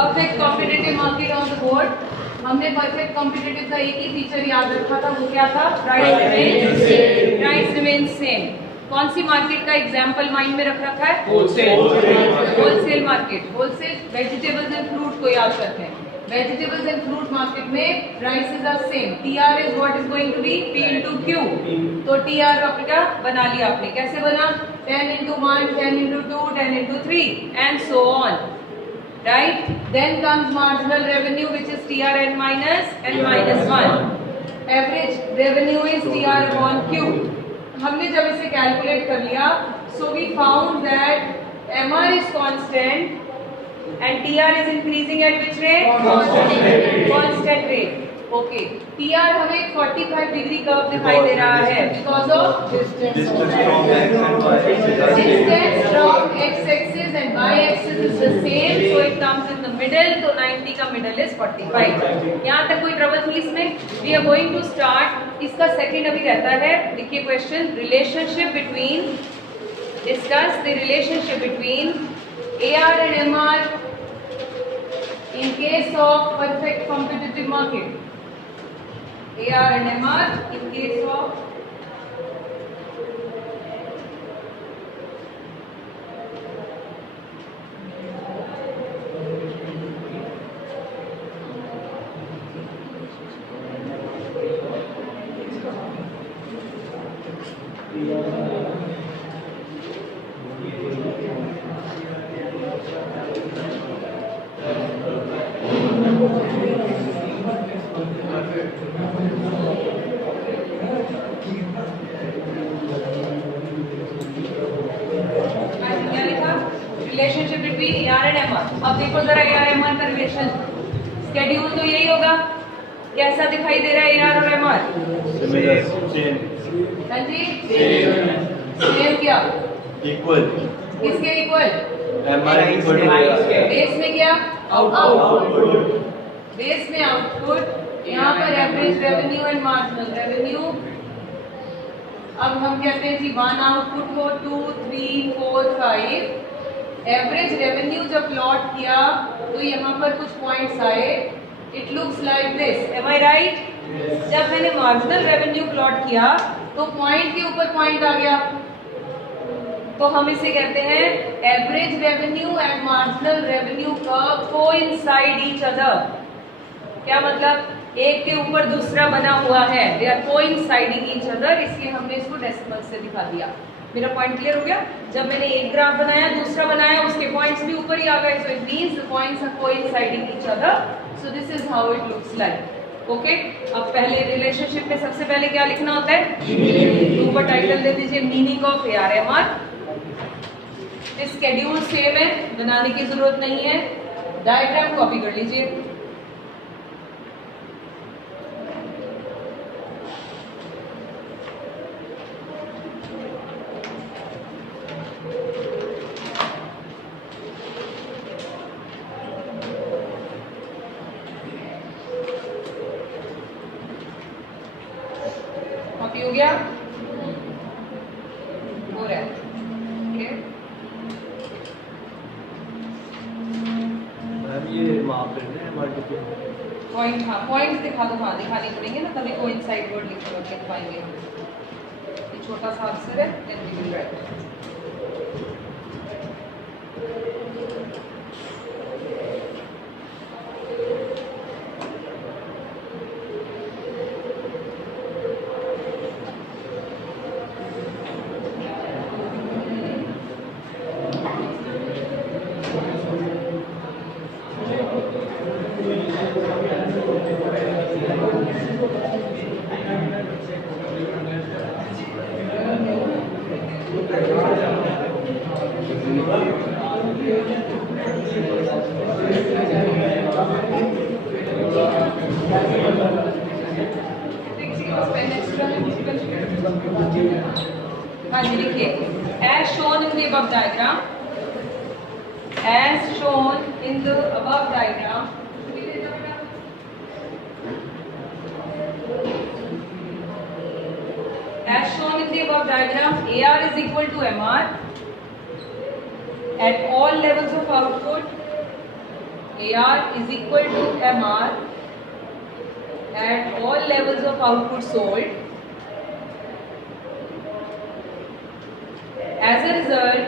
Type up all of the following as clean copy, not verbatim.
Perfect competitive market on the board. हमने perfect competitive का एक ही फीचर याद रखा था, वो क्या था? Price remains same. कौन सी मार्केट का एग्जांपल माइंड में रख रखा है? Wholesale market. Wholesale vegetables and fruit को याद करते हैं। वेजिटेबल्स एंड फ्रूट मार्केट में prices are same. TR is what is going to be P into Q. तो टीआर आपका बना लिया आपने। कैसे बना? 10 into 1, 10 into 2, 10 into 3 and so on, right? Then comes marginal revenue, which is TRN minus and minus 1. Average revenue is TR upon Q. हमने जब इसे कैलकुलेट कर लिया, so we found that MR is constant and TR is increasing at which rate? Constant rate. Okay. TR हमें 45 degree curve दिखाई दे रहा है because of distance from x-axis and y-axis is the same, so it comes in the middle. तो 90 का middle is 45. यहाँ तक कोई ट्रबल थी इसमें? We are going to start. इसका सेकंड अभी रहता है। देखिए question, relationship between, discuss the relationship between AR and MR in case of perfect competitive market. AR and MR in case of relationship between AR and MR। अब देखो जरा AR MR का relation, schedule तो यही होगा। कैसा दिखाई दे रहा है AR और MR? हाँ जी, सेम। क्या इक्वल? किसके इक्वल? MR इक्वल बेस में क्या? आउटपुट। बेस में आउटपुट। यहाँ पर average revenue and marginal revenue. अब हम कहते हैं जी 1 आउटपुट को 2, 3, 4, 5। एवरेज रेवेन्यू जब प्लॉट किया तो यहाँ पर कुछ पॉइंट्स आए। It looks like this. Am I right? जब मैंने मार्जिनल रेवेन्यू प्लॉट किया तो पॉइंट के ऊपर पॉइंट आ गया, तो हम इसे कहते हैं average revenue and marginal revenue curve coincide each other. क्या मतलब? एक के ऊपर दूसरा बना हुआ है, they are coinciding each other, इसलिए हमने इसको डेसिमल से दिखा दिया। मेरा पॉइंट क्लियर हो गया? जब मैंने एक ग्राफ बनाया, दूसरा बनाया, उसके पॉइंट्स भी ऊपर ही आ गए, so it means the points are coinciding each other, so this is how it looks like. Okay, अब पहले रिलेशनशिप में सबसे पहले क्या लिखना होता है? ऊपर टाइटल दे दीजिए meaning of AR MR। Schedule same है, बनाने की जरूरत नहीं है। डायग्राम कॉपी कर लीजिए। कॉपी हो गया? हो रहा है। ये माप करना है मल्टीपल पॉइंट। हाँ, पॉइंट्स दिखा दो। हाँ, दिखाने पड़ेंगे ना, तभी कोइंसाइड वर्ड लिख पाएंगे। ये छोटा सा आंसर है, देन वी विल राइट। हाँ जी, लिखिए as shown in the above diagram, as shown in the above diagram, as shown in the above diagram, AR is equal to MR at all levels of output. AR is equal to MR at all levels of output sold. As a result,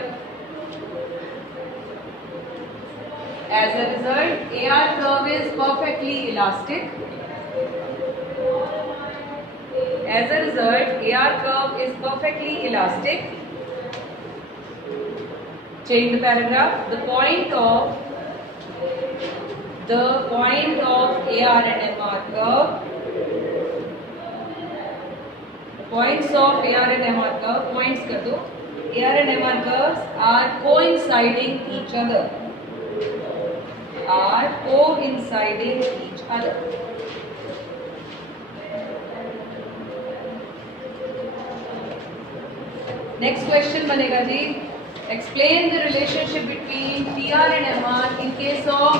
AR curve is perfectly elastic. As a result, AR curve is perfectly elastic. Change the paragraph. The point of AR and MR curve. The points of AR and MR curve. Points कर दो. AR and MR curves are coinciding each other. Next question बनेगा जी. Explain the relationship between TR and MR in case of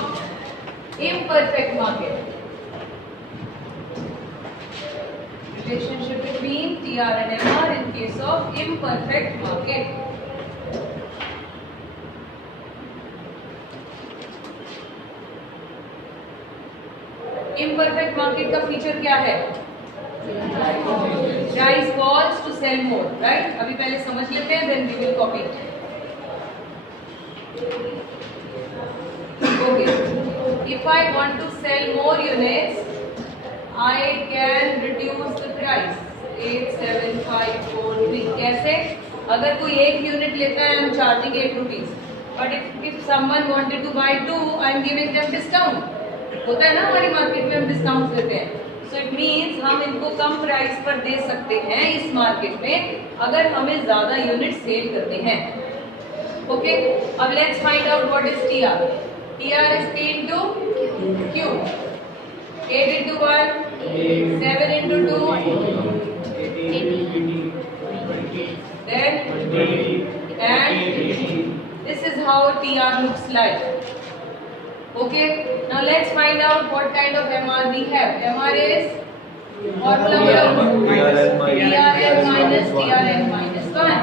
imperfect market. Relationship between TR and MR in case of imperfect market. Imperfect market का फीचर क्या है? Price falls to sell more, right? अभी पहले समझ लेते हैं, then we will copy it. Okay. If I want to sell more units, I can reduce the price. 87543. कैसे? अगर कोई एक यूनिट लेता है, I am charging 8 rupees. But if someone wanted to buy 2, I am giving them discount. होता है ना हमारी मार्केट में हम डिस्काउंट देते हैं. सो इट मीन्स हम इनको कम प्राइस पर दे सकते हैं इस मार्केट में अगर हमें ज्यादा यूनिट सेल करते हैं. ओके, अब let's find out what is TR. TR is P into Q. 8 into 1, 7 into 2, 10, and this is how TR looks like. Okay, now let's find out what kind of MR we have. MR is formula TRN minus TRN minus 1.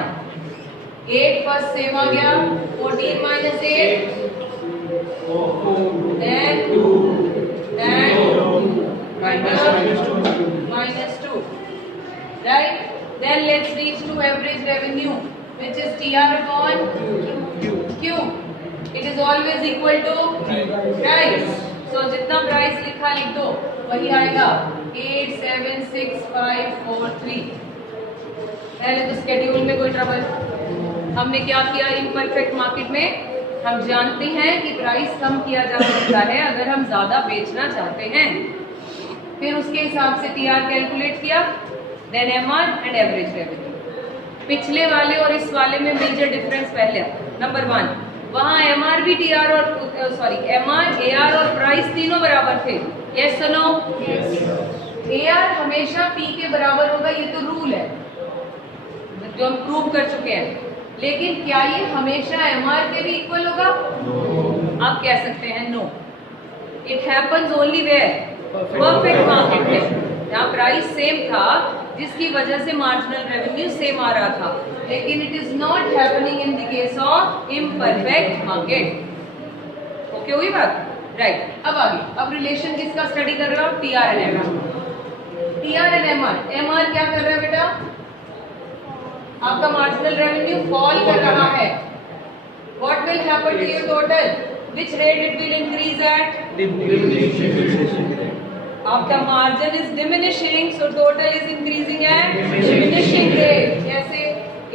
8 first same आ गया, 14 minus 8, then 2, and minus 2, right? Then let's reach to average revenue, which is TR upon Q. It is always equal to price. So जितना प्राइस लिखा लिख दो वही आएगा 876,543. पहले तो स्केड्यूल में कोई ट्रबल. हमने क्या किया इम्परफेक्ट मार्केट में? हम जानते हैं कि प्राइस कम किया जा सकता है अगर हम ज्यादा बेचना चाहते हैं. फिर उसके हिसाब से टीआर कैलकुलेट किया, then MR and average revenue. पिछले वाले और इस वाले में मेजर डिफरेंस पहले नंबर 1, वहाँ एमआर भी टीआर और एमआर एआर और प्राइस तीनों बराबर थे. यस और नो? एआर हमेशा पी के बराबर होगा, ये तो रूल है जो हम प्रूव कर चुके हैं. लेकिन क्या ये हमेशा एमआर के भी इक्वल होगा? आप कह सकते हैं no. It happens only where perfect market में, जहाँ प्राइस सेम था जिसकी वजह से मार्जिनल रेवेन्यू सेम आ रहा था. लेकिन it is not happening in the case of imperfect market. Okay हुई बात? राइट. अब आगे, अब रिलेशन किसका स्टडी कर रहे हो? TR and MR. TR and MR. MR क्या कर रहा है बेटा? आपका मार्जिनल रेवेन्यू फॉल कर रहा है. What will happen to your total? Which rate it will increase at? आपका margin is diminishing, so total is increasing at diminishing rate. जैसे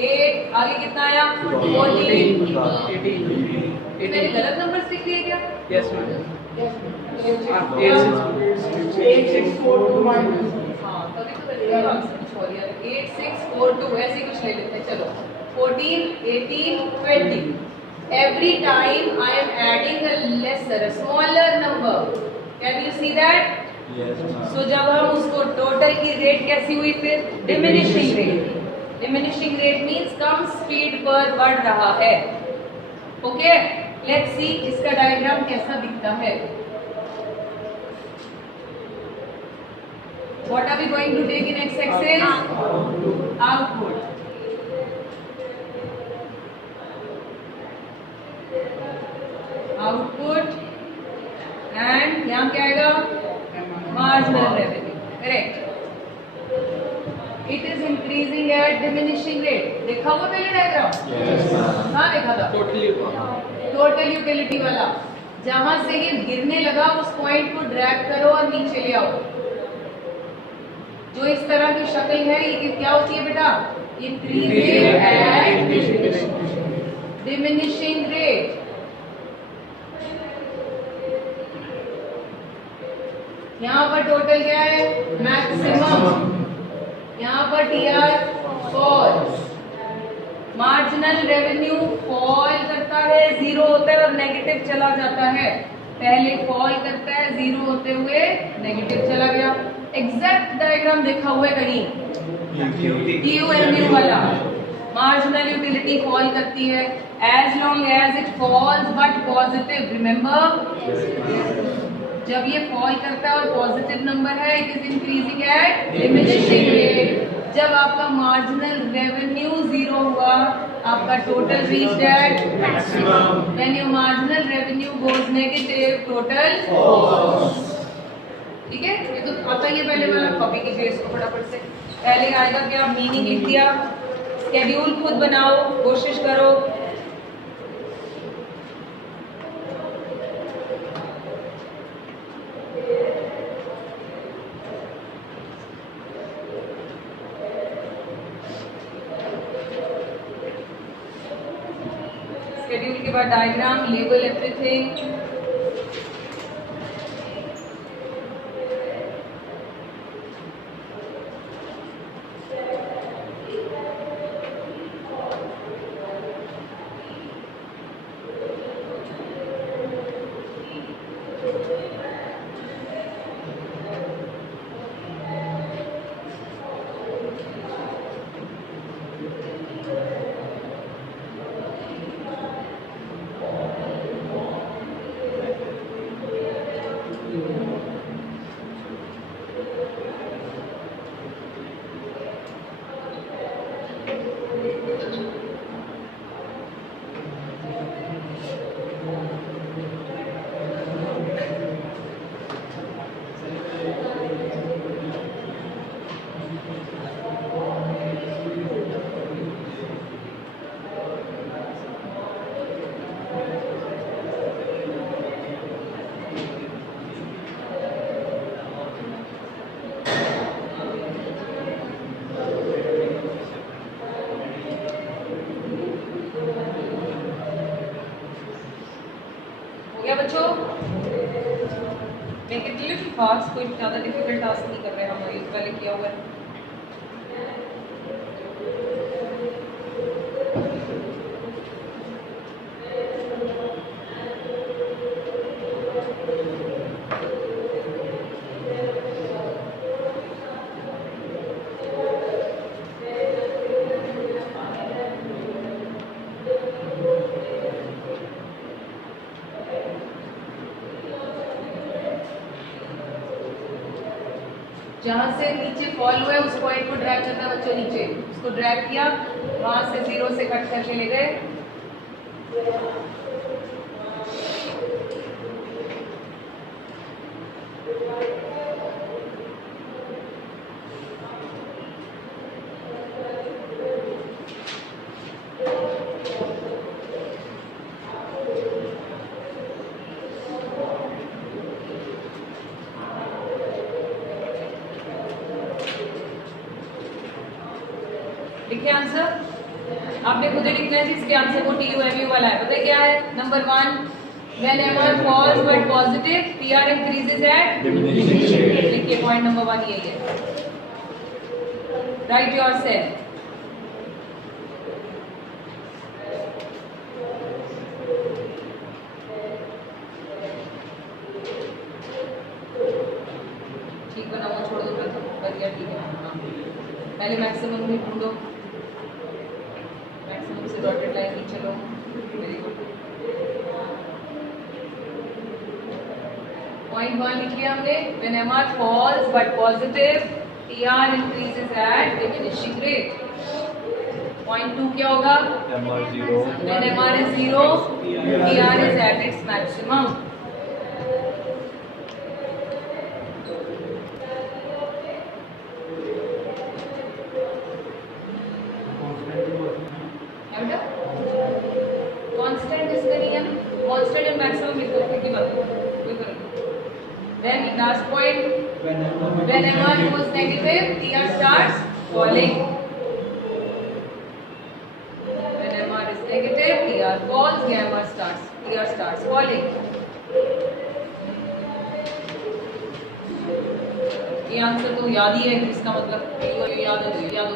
8, आगे कितना आया? 14. मैंने गलत नंबर लिख दिए क्या? Yes ma'am. 8642 माइनस. हाँ, तभी तो गलती कुछ हो रही है. 8642 ऐसे कुछ ले लेते हैं. चलो 14, 18, 20. Every time I am adding a lesser, a smaller number. Can you see that? Yes ma'am. So जब हम उसको टोटल की रेट कैसी हुई फिर? Diminishing rate. Diminishing rate means कम स्पीड पर बढ़ रहा है. ओके, लेट्स सी इसका डायग्राम कैसा दिखता है. What are we going to take in x-axis? Output. Output and यहाँ क्या आएगा marginal revenue, correct. It is increasing at diminishing rate, देखा हुआ पहले डायग्राम? हाँ देखा था, टोटल यूटिलिटी वाला। जहां से ये गिरने लगा उस पॉइंट को ड्रैग करो और नीचे ले आओ। जो इस तरह की शक्ल है ये क्या होती है बेटा? Increasing at diminishing rate. यहाँ पर टोटल क्या है? मैक्सिमम। यहाँ पर TR falls, marginal revenue fall करता है, जीरो होता है और नेगेटिव चला जाता है। पहले फॉल करता है, जीरो होते हुए नेगेटिव चला गया। एग्जैक्ट डायग्राम देखा हुआ है कहीं? क्यूएमयू वाला। मार्जिनल यूटिलिटी फॉल करती है as long as it falls but positive, remember? जब ये फॉल करता है और पॉजिटिव नंबर है, it is increasing at diminishing rate. जब आपका मार्जिनल रेवेन्यू जीरो हुआ, आपका total reached at maximum. When your marginal revenue goes negative, total falls. ठीक है, ये तो आता ही है पहले वाला, कॉपी कीजिए इसको फटाफट से। पहले आएगा क्या? मीनिंग लिख दिया, स्केड्यूल खुद बनाओ, कोशिश करो। शेड्यूल के बाद डायग्राम, लेबल एवरीथिंग। बच्चों, मेक इट लिटिल फास्ट, कोई ज़्यादा डिफिकल्ट टास्क नहीं कर रहे हम, ये पहले किया हुआ है। जहाँ से नीचे फॉल हुआ है उस पॉइंट को ड्रैग करना बच्चों, नीचे उसको ड्रैग किया, वहां से जीरो से कट करके ले गए। लिखिए आंसर, आपने खुद ही लिखना है जिसके आंसर वो TUMU वाला है। पता है क्या है? नंबर 1, whenever false but positive, PR increases at लिखिए, पॉइंट नंबर 1 यही है। Right yourself. ठीक बना वो छोड़ दो, बढ़िया, ठीक है। पहले मैक्सिमम भी ढूंढो, मैक्सिमम से डॉटेड लाइन नीचे लो, वेरी गुड। पॉइंट 1 लिख लिया हमने, whenever false but positive, TR increases at diminishing rate. Point 2 क्या होगा? When MR is 0, TR is at its maximum. Then last point, when MR goes negative, TR starts falling. When MR is negative, TR falls, TR starts falling. ये आंसर तो याद ही है, इसका मतलब याद हो